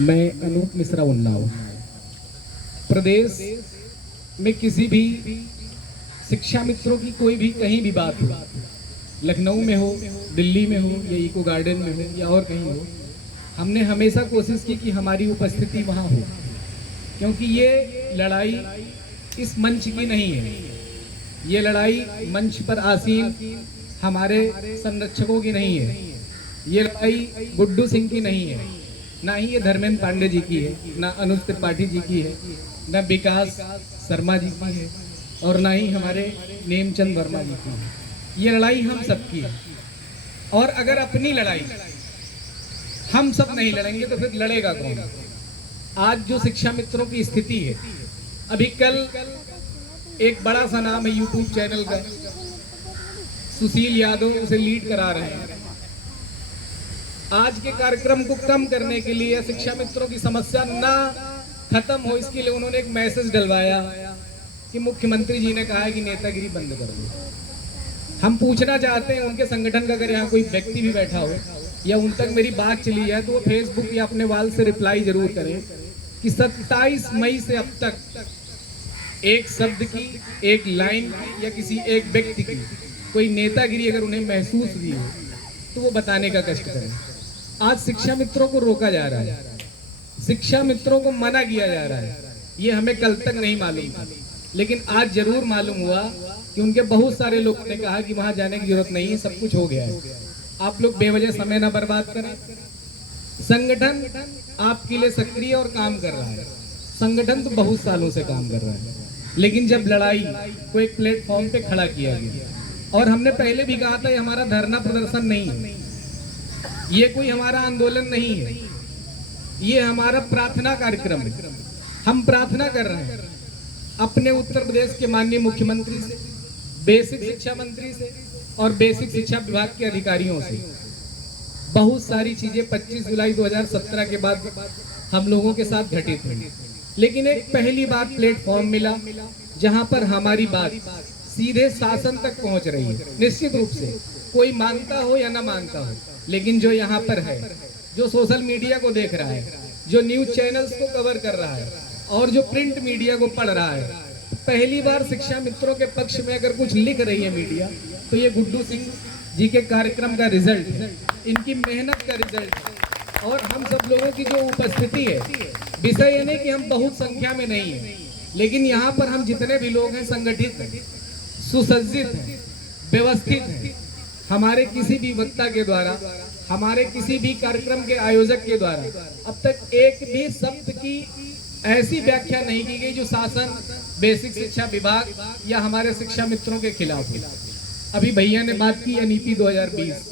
मैं अनूप मिश्रा उन्नाव। प्रदेश में किसी भी शिक्षा मित्रों की कोई भी कहीं भी बात हो, लखनऊ में हो, दिल्ली में हो या इको गार्डन में हो या और कहीं हो, हमने हमेशा कोशिश की कि हमारी उपस्थिति वहाँ हो, क्योंकि ये लड़ाई इस मंच की नहीं है। ये लड़ाई मंच पर आसीन हमारे संरक्षकों की नहीं है। ये लड़ाई गुड्डू सिंह की नहीं है, ना ही ये धर्मेंद्र पांडे जी की है, ना अनुज त्रिपाठी जी की है, ना विकास शर्मा जी की है, और ना ही हमारे नेमचंद वर्मा जी की है। ये लड़ाई हम सबकी है। और अगर अपनी लड़ाई हम सब नहीं लड़ेंगे तो फिर लड़ेगा कौन? आज जो शिक्षा मित्रों की स्थिति है, अभी कल एक बड़ा सा नाम है यूट्यूब चैनल का, सुशील यादव उसे लीड करा रहे हैं। आज के कार्यक्रम को कम करने के लिए, शिक्षा मित्रों की समस्या ना खत्म हो, इसके लिए उन्होंने एक मैसेज डलवाया कि मुख्यमंत्री जी ने कहा है कि नेतागिरी बंद कर दो। हम पूछना चाहते हैं उनके संगठन का, अगर यहाँ कोई व्यक्ति भी बैठा हो या उन तक मेरी बात चली है तो वो फेसबुक या अपने वाल से रिप्लाई जरूर करें कि 27 मई से अब तक एक शब्द की, एक लाइन की या किसी एक व्यक्ति की कोई नेतागिरी अगर उन्हें महसूस हुई हो तो वो बताने का कष्ट करें। आज शिक्षा मित्रों को रोका जा रहा है, शिक्षा मित्रों को मना किया जा रहा है। ये हमें कल तक नहीं मालूम था, लेकिन आज जरूर मालूम हुआ कि उनके बहुत सारे लोगों ने कहा कि वहां जाने की जरूरत नहीं है, सब कुछ हो गया है। आप लोग बेवजह समय ना बर्बाद करें। संगठन आपके लिए सक्रिय और काम कर रहा है। संगठन तो बहुत सालों से काम कर रहा है, लेकिन जब लड़ाई को एक प्लेटफॉर्म पे खड़ा किया गया, और हमने पहले भी कहा था ये हमारा धरना प्रदर्शन नहीं है, ये कोई हमारा आंदोलन नहीं है, ये हमारा प्रार्थना कार्यक्रम है। हम प्रार्थना कर रहे हैं अपने उत्तर प्रदेश के माननीय मुख्यमंत्री से, बेसिक शिक्षा मंत्री से और बेसिक शिक्षा विभाग के अधिकारियों से। बहुत सारी चीजें 25 जुलाई 2017 के बाद हम लोगों के साथ घटित हुई, लेकिन एक पहली बार प्लेटफॉर्म मिला जहां पर हमारी बात सीधे शासन तक पहुंच रही है। निश्चित रूप से कोई मानता हो या ना मानता हो, लेकिन जो यहाँ पर है, जो सोशल मीडिया को देख रहा है, जो न्यूज चैनल्स को कवर कर रहा है और जो प्रिंट मीडिया को पढ़ रहा है, पहली बार शिक्षा मित्रों के पक्ष में अगर कुछ लिख रही है मीडिया तो ये गुड्डू सिंह जी के कार्यक्रम का रिजल्ट है, इनकी मेहनत का रिजल्ट है। और हम सब लोगों की जो उपस्थिति है, विषय ये नहीं कि हम बहुत संख्या में नहीं है, लेकिन यहाँ पर हम जितने भी लोग हैं संगठित हैं, सुसज्जित हैं, व्यवस्थित हैं। हमारे किसी भी वक्ता के द्वारा, हमारे किसी भी कार्यक्रम के आयोजक के द्वारा अब तक एक भी शब्द की ऐसी व्याख्या नहीं की गई जो शासन, बेसिक शिक्षा विभाग या हमारे शिक्षा मित्रों के खिलाफ है। अभी भैया ने बात की एनईपी 2020।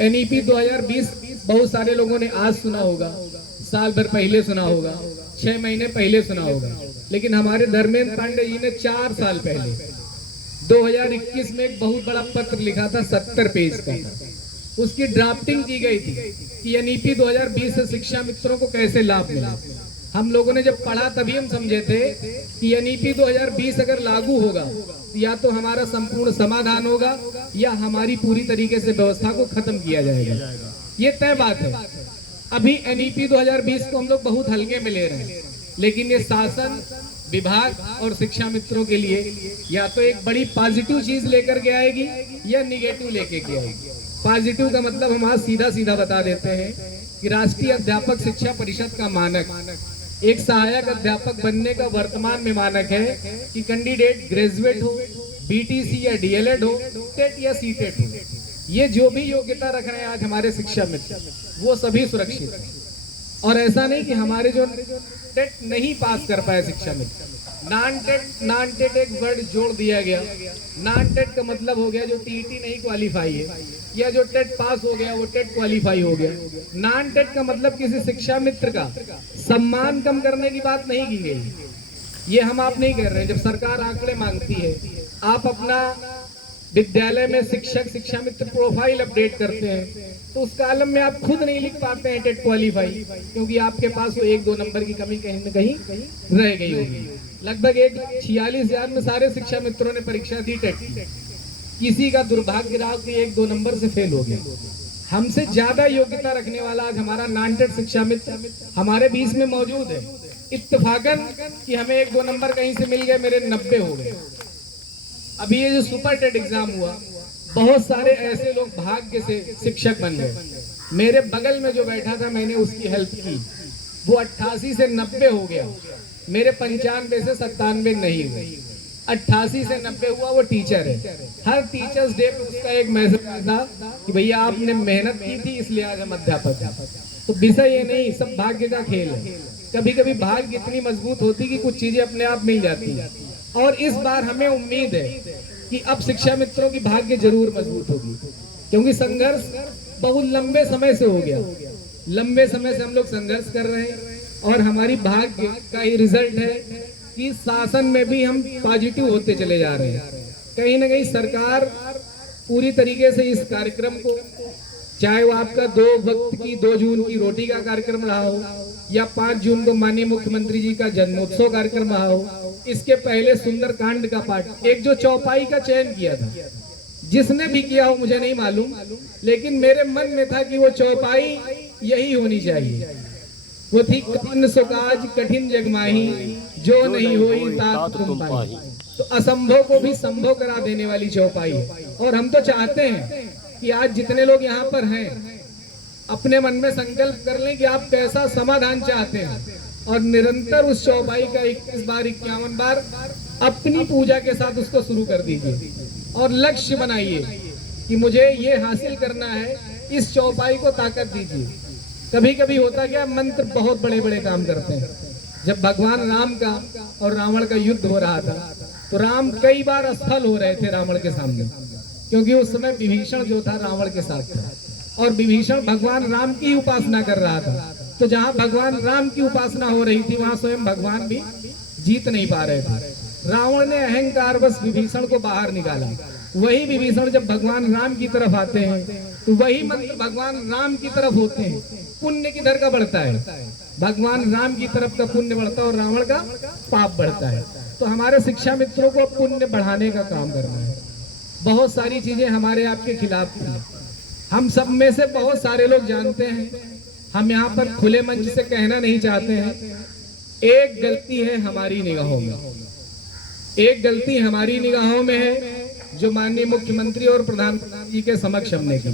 एनईपी 2020 बहुत सारे लोगों ने आज सुना होगा, साल भर पहले सुना होगा, 6 महीने पहले सुना होगा, लेकिन हमारे धर्मेंद्र पांडे जी ने 4 साल पहले 2021 में एक बहुत बड़ा पत्र लिखा था, 70 पेज का था। उसकी ड्राफ्टिंग की गई थी कि एनईपी 2020 से शिक्षा मित्रों को कैसे लाभ मिला। हम लोगों ने जब पढ़ा तभी हम समझे थे कि एनईपी 2020 अगर लागू होगा तो या तो हमारा संपूर्ण समाधान होगा या हमारी पूरी तरीके से व्यवस्था को खत्म किया जाएगा। ये तय बात है। अभी एनईपी 2020 को हम लोग बहुत हल्के में ले रहे हैं, लेकिन ये शासन, विभाग और शिक्षा मित्रों के लिए या तो एक बड़ी पॉजिटिव चीज लेकर के आएगी या निगेटिव लेके के आएगी। पॉजिटिव का मतलब हम आज सीधा सीधा बता देते हैं कि राष्ट्रीय अध्यापक शिक्षा परिषद का मानक, एक सहायक अध्यापक बनने का वर्तमान में मानक है कि कैंडिडेट ग्रेजुएट हो, बीटीसी या डीएलएड हो, टेट या सीटेट हो। ये जो भी योग्यता रख रहे हैं आज हमारे शिक्षा मित्र, वो सभी सुरक्षित है। और ऐसा नहीं कि हमारे जो टेट नहीं पास कर पाए शिक्षा मित्र, नॉन टेट एक वर्ड जोड़ दिया गया। नॉन टेट का मतलब हो गया जो टीईटी नहीं क्वालिफाई है, या जो टेट पास हो गया वो टेट क्वालिफाई हो गया। नॉन टेट का मतलब किसी शिक्षा मित्र का सम्मान कम करने की बात नहीं की गई। ये हम आप नहीं कर रहे। जब सरकार आंकड़े मांगती है, आप अपना विद्यालय में शिक्षक, शिक्षा मित्र प्रोफाइल अपडेट करते हैं, तो उस कॉलम में आप खुद नहीं लिख पाते हैं टेट क्वालिफाई, क्योंकि आपके पास वो 1-2 नंबर की कमी कहीं न कहीं रह गई होगी। लगभग 46,000 में सारे शिक्षा मित्रों ने परीक्षा दी टेट की, किसी का दुर्भाग्य रहा कि 1-2 नंबर से फेल हो गया। हमसे ज्यादा योग्यता रखने वाला आज हमारा नॉन टेट शिक्षा मित्र हमारे बीच में मौजूद है। इत्तेफाकन कि हमें 1-2 नंबर कहीं से मिल गए, मेरे 90 हो गए। अभी ये जो सुपर टेट एग्जाम हुआ, बहुत सारे ऐसे लोग भाग्य से शिक्षक बन गए। मेरे बगल में जो बैठा था, मैंने उसकी हेल्प की, वो 88 से 90 हो गया। मेरे 95 से 97 नहीं हुए, 88 से 90 हुआ। वो टीचर है। हर टीचर्स डे पे उसका एक मैसेज आता कि भैया आपने मेहनत की थी, इसलिए आज हम अध्यापक हैं। तो विषय ये नहीं, सब भाग्य का खेल है। कभी कभी भाग्य इतनी मजबूत होती कि कुछ चीजें अपने आप मिल जाती हैं। और इस बार हमें उम्मीद है कि अब शिक्षा मित्रों की भाग्य जरूर मजबूत होगी, क्योंकि संघर्ष बहुत लंबे समय से हो गया। लंबे समय से हम लोग संघर्ष कर रहे हैं और हमारी भाग्य का ही रिजल्ट है कि शासन में भी हम पॉजिटिव होते चले जा रहे हैं। कहीं ना कहीं सरकार पूरी तरीके से इस कार्यक्रम को, चाहे वो आपका 2 वक्त की 2 जून की रोटी का कार्यक्रम रहा हो या 5 जून को माननीय मुख्यमंत्री जी का जन्मोत्सव कार्यक्रम रहा हो, इसके पहले सुंदरकांड का पाठ, एक जो चौपाई का चयन किया था, जिसने भी किया हो मुझे नहीं मालूम, लेकिन मेरे मन में था कि वो चौपाई यही होनी चाहिए। वो थी कठिन सुकाज कठिन जगमाही, जो नहीं होई तात तुम पाही। तो असंभव को भी संभव करा देने वाली चौपाई है। और हम तो चाहते हैं कि आज जितने लोग यहाँ पर हैं, अपने मन में संकल्प कर लें कि आप कैसा समाधान चाहते हैं और निरंतर उस चौपाई का 21 बार 51 बार अपनी पूजा के साथ उसको शुरू कर दीजिए और लक्ष्य बनाइए कि मुझे ये हासिल करना है। इस चौपाई को ताकत दीजिए। कभी कभी होता क्या, मंत्र बहुत बड़े बड़े काम करते हैं। जब भगवान राम का और रावण का युद्ध हो रहा था, तो राम कई बार असफल हो रहे थे रावण के सामने, क्योंकि उस समय विभीषण जो था रावण के साथ था और विभीषण भगवान राम की उपासना कर रहा था। तो जहां भगवान राम की उपासना हो रही थी, वहां स्वयं भगवान भी जीत नहीं पा रहे थे। रावण ने अहंकार बस विभीषण को बाहर निकाला। वही विभीषण जब भगवान राम की तरफ आते हैं, तो वही मंत्र भगवान राम की तरफ होते हैं। पुण्य किधर का बढ़ता है? भगवान राम की तरफ का पुण्य बढ़ता है और रावण का पाप बढ़ता है। तो हमारे शिक्षा मित्रों को पुण्य बढ़ाने का काम करना है। बहुत सारी चीजें हमारे आपके खिलाफ थी, हम सब में से बहुत सारे लोग जानते हैं। हम यहाँ पर खुले मंच से कहना नहीं चाहते हैं। एक गलती है हमारी निगाहों में, एक गलती हमारी निगाहों में है जो माननीय मुख्यमंत्री और प्रधानमंत्री जी के समक्ष हमने की।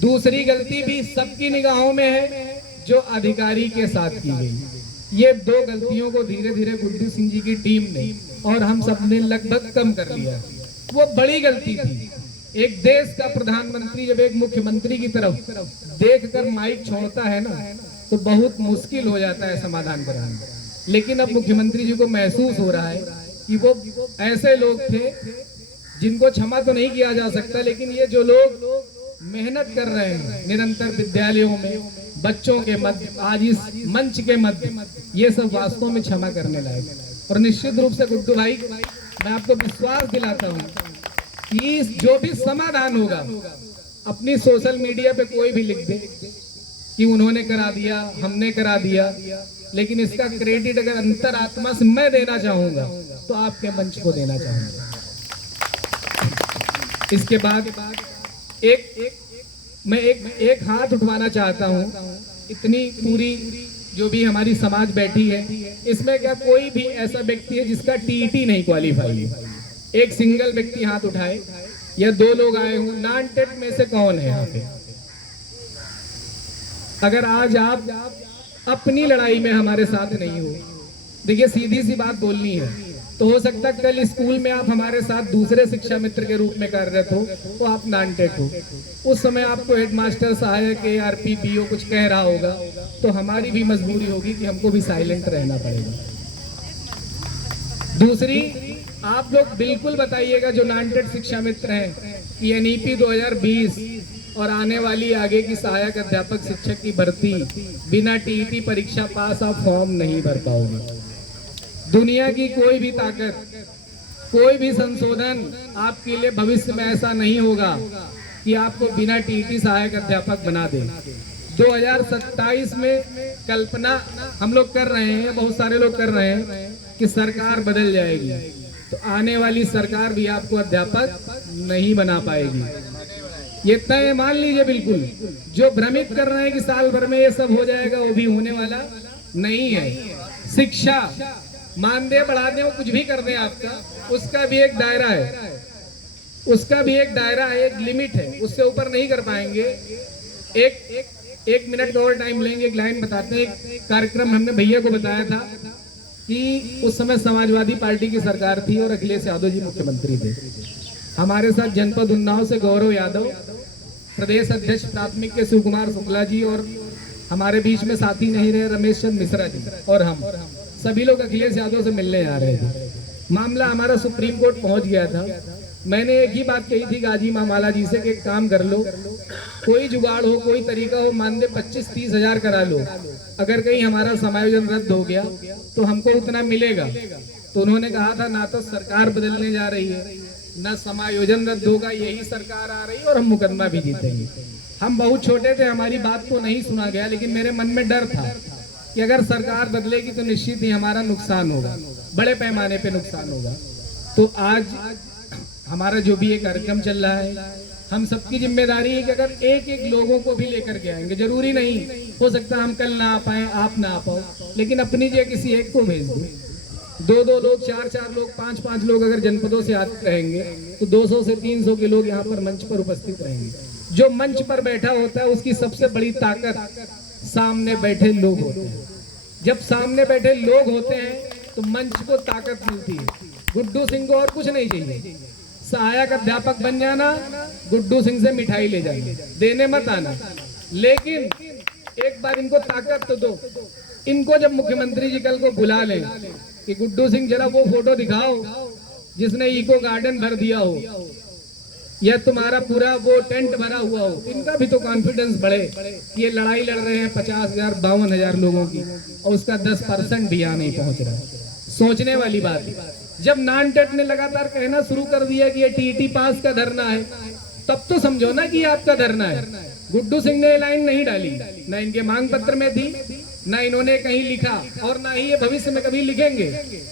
दूसरी गलती भी सबकी निगाहों में है जो अधिकारी के साथ की गई। ये 2 गलतियों को धीरे धीरे गुड्डू सिंह जी की टीम ने और हम सब ने लगभग कम कर लिया। वो बड़ी गलती थी। एक देश का प्रधानमंत्री जब एक मुख्यमंत्री की तरफ देखकर माइक छोड़ता है ना, तो बहुत मुश्किल हो जाता है समाधान कराना। लेकिन अब मुख्यमंत्री जी को महसूस हो रहा है कि वो ऐसे लोग थे जिनको क्षमा तो नहीं किया जा सकता, लेकिन ये जो लोग मेहनत कर रहे हैं निरंतर विद्यालयों में, बच्चों के मध्य, आज इस मंच के मध्य, ये सब वास्तव में क्षमा करने लायक। और निश्चित रूप से गुड्डू भाई, मैं आपको विश्वास दिलाता हूँ कि जो भी समाधान होगा, अपनी सोशल मीडिया पे कोई भी लिख दे कि उन्होंने करा दिया, हमने करा दिया, लेकिन इसका क्रेडिट अगर अंतरात्मा से मैं देना चाहूंगा तो आपके मंच को देना चाहूंगा। इसके बाद मैं एक हाथ उठवाना चाहता हूँ। इतनी पूरी जो भी हमारी समाज बैठी है, इसमें क्या कोई भी ऐसा व्यक्ति है जिसका टीईटी नहीं क्वालिफाई है? एक सिंगल व्यक्ति हाथ उठाए, या 2 लोग आए हों। नॉन टेट में से कौन है यहाँ पे? अगर आज आप अपनी लड़ाई में हमारे साथ नहीं हो, देखिए सीधी सी बात बोलनी है, तो हो सकता है कल स्कूल में आप हमारे साथ दूसरे शिक्षा मित्र के रूप में कार्यरत हो, तो आप नॉन टेट हो। उस समय आपको हेडमास्टर, सहायक, ARP, BO कुछ कह रहा होगा, तो हमारी भी मजबूरी होगी कि हमको भी साइलेंट रहना पड़ेगा। दूसरी, आप लोग बिल्कुल बताइएगा जो नॉन टेट शिक्षा मित्र हैं कि NEP 2020 और आने वाली आगे की सहायक अध्यापक शिक्षक की भर्ती बिना टीईटी परीक्षा पास आप फॉर्म नहीं भर पाओगे। दुनिया की कोई भी ताकत, कोई भी संशोधन आपके लिए भविष्य में ऐसा नहीं होगा कि आपको बिना टीईटी सहायक अध्यापक बना दे। 2027 में कल्पना हम लोग कर रहे हैं, बहुत सारे लोग कर रहे हैं कि सरकार बदल जाएगी, तो आने वाली सरकार भी आपको अध्यापक नहीं बना पाएगी। ये तय मान लीजिए बिल्कुल। जो भ्रमित कर रहे हैं कि साल भर में ये सब हो जाएगा, वो भी होने वाला नहीं है। शिक्षा मानदेय बढ़ा दें, वो कुछ भी कर दें आपका, उसका भी एक दायरा है, उसका भी एक दायरा है, एक लिमिट है, उससे ऊपर नहीं कर पाएंगे। एक मिनट का और टाइम लेंगे, एक लाइन बताते हैं। एक कार्यक्रम हमने भैया को बताया था कि उस समय समाजवादी पार्टी की सरकार थी और अखिलेश यादव जी मुख्यमंत्री थे। हमारे साथ जनपद उन्नाव से गौरव यादव, प्रदेश अध्यक्ष प्राथमिक के शिव कुमार शुक्ला जी, और हमारे बीच में साथी नहीं रहे रमेश चंद्र मिश्रा जी, और हम सभी लोग अखिलेश यादव से मिलने आ रहे थे। मामला हमारा सुप्रीम कोर्ट पहुंच गया था। मैंने एक ही बात कही थी गाजी मामाला जी से कि एक काम कर लो, कोई जुगाड़ हो, कोई तरीका हो, मानदेय 25-30 हजार करा लो। अगर कहीं हमारा समायोजन रद्द हो गया तो हमको उतना मिलेगा। तो उन्होंने कहा था ना तो सरकार बदलने जा रही है, ना समायोजन रद्द होगा, यही सरकार आ रही है और हम मुकदमा भी जीतेंगे। हम बहुत छोटे थे, हमारी बात को नहीं सुना गया, लेकिन मेरे मन में डर था कि अगर सरकार बदलेगी तो निश्चित ही हमारा नुकसान होगा, बड़े पैमाने पे नुकसान होगा। तो आज हमारा जो भी ये कार्यक्रम चल रहा है, हम सबकी जिम्मेदारी है कि अगर एक एक लोगों को भी लेकर के आएंगे, जरूरी नहीं हो सकता हम कल ना आ पाए, आप ना आ पाओ, लेकिन अपनी जगह किसी एक को भेज दो। 2-2 लोग, 4-4 लोग, 5-5 लोग अगर जनपदों से आते रहेंगे तो 200 से 300 के लोग यहाँ पर मंच पर उपस्थित रहेंगे। जो मंच पर बैठा होता है उसकी सबसे बड़ी ताकत सामने बैठे लोग होते हैं। जब सामने बैठे लोग होते हैं तो मंच को ताकत मिलती है। गुड्डू सिंह को और कुछ नहीं चाहिए, सहायक अध्यापक बन जाना, गुड्डू सिंह से मिठाई ले जाना, देने मत आना, लेकिन एक बार इनको ताकत तो दो। इनको जब मुख्यमंत्री जी कल को बुला लें कि गुड्डू सिंह जरा वो फोटो दिखाओ जिसने इको गार्डन भर दिया हो या तुम्हारा पूरा वो टेंट भरा हुआ हो, इनका भी तो कॉन्फिडेंस बढ़े। ये लड़ाई लड़ रहे हैं 50,000 52,000 लोगों की और उसका 10% भी यहाँ नहीं पहुंच रहा। सोचने वाली बात है। जब नॉन टेट ने लगातार कहना शुरू कर दिया कि ये टीईटी पास का धरना है, तब तो समझो ना कि ये आपका धरना है। गुड्डू सिंह ने लाइन नहीं डाली, ना इनके मांग पत्र में थी, ना इन्होंने कहीं लिखा और ना ही ये भविष्य में कभी लिखेंगे।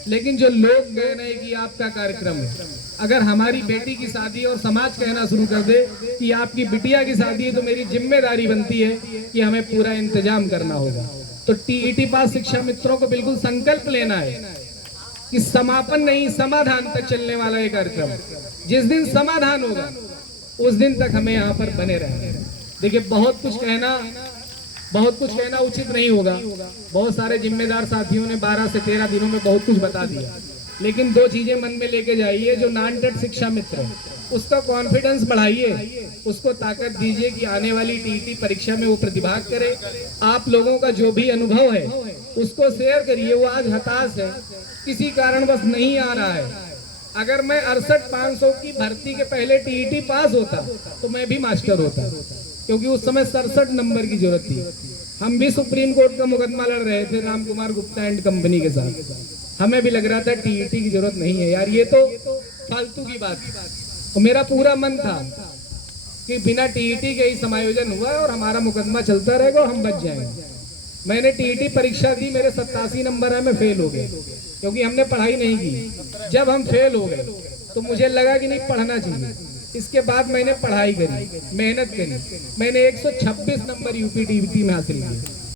लेकिन जो लोग गए नहीं कि आपका कार्यक्रम है, अगर हमारी बेटी की शादी और समाज कहना शुरू कर दे कि आपकी बिटिया की शादी है, तो मेरी जिम्मेदारी बनती है कि हमें पूरा इंतजाम करना होगा। तो टीईटी पास शिक्षा मित्रों को बिल्कुल संकल्प लेना है कि समापन नहीं, समाधान तक चलने वाला ये कार्यक्रम। जिस दिन समाधान होगा उस दिन तक हमें यहाँ पर बने रहना। देखिए बहुत कुछ कहना उचित नहीं होगा। बहुत सारे जिम्मेदार साथियों ने 12 से 13 दिनों में बहुत कुछ बता दिया, लेकिन 2 चीजें मन में लेके जाइए। जो नॉन टेट शिक्षा मित्र है उसका कॉन्फिडेंस बढ़ाइए, उसको ताकत दीजिए कि आने वाली टीईटी परीक्षा में वो प्रतिभाग करे। आप लोगों का जो भी अनुभव है उसको शेयर करिए। वो आज हताश है, किसी कारणवश नहीं आ रहा है। अगर मैं 68,500 की भर्ती के पहले टीईटी पास होता तो मैं भी मास्टर होता, क्योंकि उस समय 67 नंबर की जरूरत थी। हम भी सुप्रीम कोर्ट का मुकदमा लड़ रहे थे राम कुमार गुप्ता एंड कंपनी के साथ। हमें भी लग रहा था टीईटी की जरूरत नहीं है यार, ये तो फालतू की बात। तो मेरा पूरा मन था कि बिना टीईटी के ही समायोजन हुआ और हमारा मुकदमा चलता रहेगा और हम बच जाएंगे। मैंने टीईटी परीक्षा दी, मेरे 87 नंबर है, मैं फेल हो गए क्योंकि हमने पढ़ाई नहीं की। जब हम फेल हो गए तो मुझे लगा कि नहीं पढ़ना चाहिए। इसके बाद मैंने पढ़ाई करी, मेहनत करी, मैंने 126 नंबर यूपी टीईटी में हासिल किए।